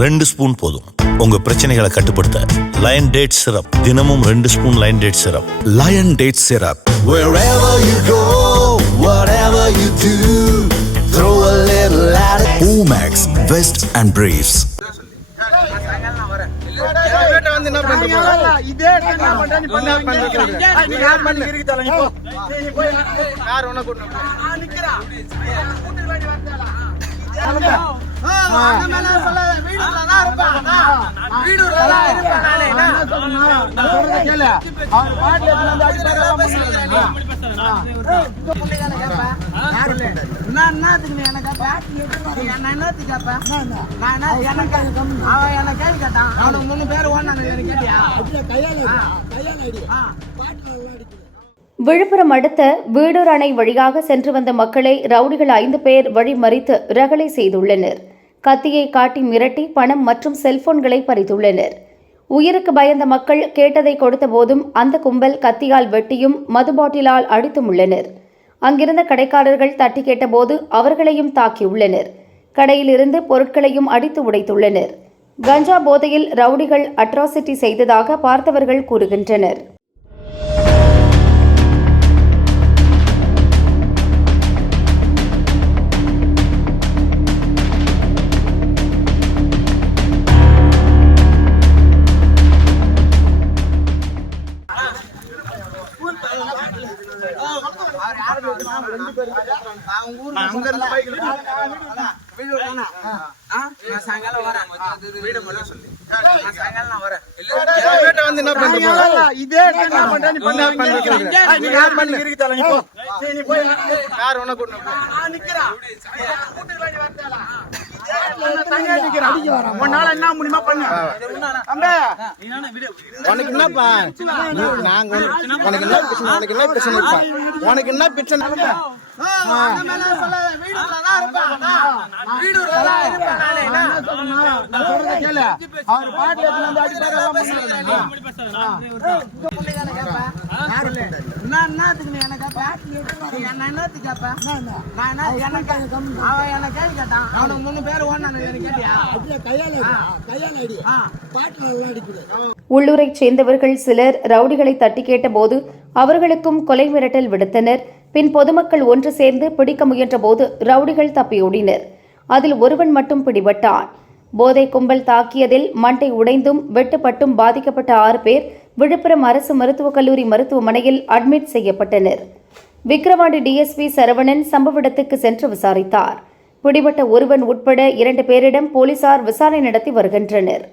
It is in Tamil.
2 ஸ்பூன் போதும். உங்க பிரச்சனைகளை கட்டுப்படுத்த லயன் டேட் சிரப். தினமும் 2 spoon Lion date syrup. Lion date syrup. Wherever you go, whatever you do, throw a little at it. Omax, Vest and Briefs. Villupuram அடுத்த வீடூர் அணை வழியாக சென்று வந்த மக்களை ரவுடிகள் 5 பேர் வழிமறித்து ரகளை செய்துள்ளனர். கத்தியை காட்டி மிரட்டி பணம் மற்றும் செல்போன்களை பறித்துள்ளனர். உயிருக்கு பயந்த மக்கள் கேட்டதை கொடுத்த போதும் அந்த கும்பல் கத்தியால் வெட்டியும் மது பாட்டிலால் அடித்தும் உள்ளனர். அங்கிருந்த கடைக்காரர்கள் தட்டி கேட்டபோது அவர்களையும் தாக்கியுள்ளனர். கடையிலிருந்து பொருட்களையும் அடித்து உடைத்துள்ளனர். கஞ்சா போதையில் ரவுடிகள் அட்ராசிட்டி செய்ததாக பார்த்தவர்கள் கூறுகின்றனர். என்ன முடியுமா பண்ணு. உனக்கு என்னப்பா, உனக்கு என்ன பிரச்சனை? உள்ளூரைச் சேர்ந்தவர்கள் சிலர் ரவுடிகளை தட்டி கேட்டபோது அவர்களுக்கும் கொலை மிரட்டல் விடுத்தனர். பின் பொதுமக்கள் ஒன்று சேர்ந்து பிடிக்க முயன்றபோது ரவுடிகள் தப்பியோடினர். அதில் ஒருவன் மட்டும் பிடிபட்டான். போதை கும்பல் தாக்கியதில் மண்டை உடைந்தும் வெட்டுப்பட்டும் பாதிக்கப்பட்ட 6 பேர் விழுப்புரம் அரசு மருத்துவக் கல்லூரி மருத்துவமனையில் அட்மிட் செய்யப்பட்டனர். விக்கிரவாண்டி டிஎஸ்பி சரவணன் சம்பவ இடத்துக்கு சென்று விசாரித்தார். பிடிபட்ட ஒருவன் உட்பட 2 பேரிடம் போலீசார் விசாரணை நடத்தி வருகின்றனர்.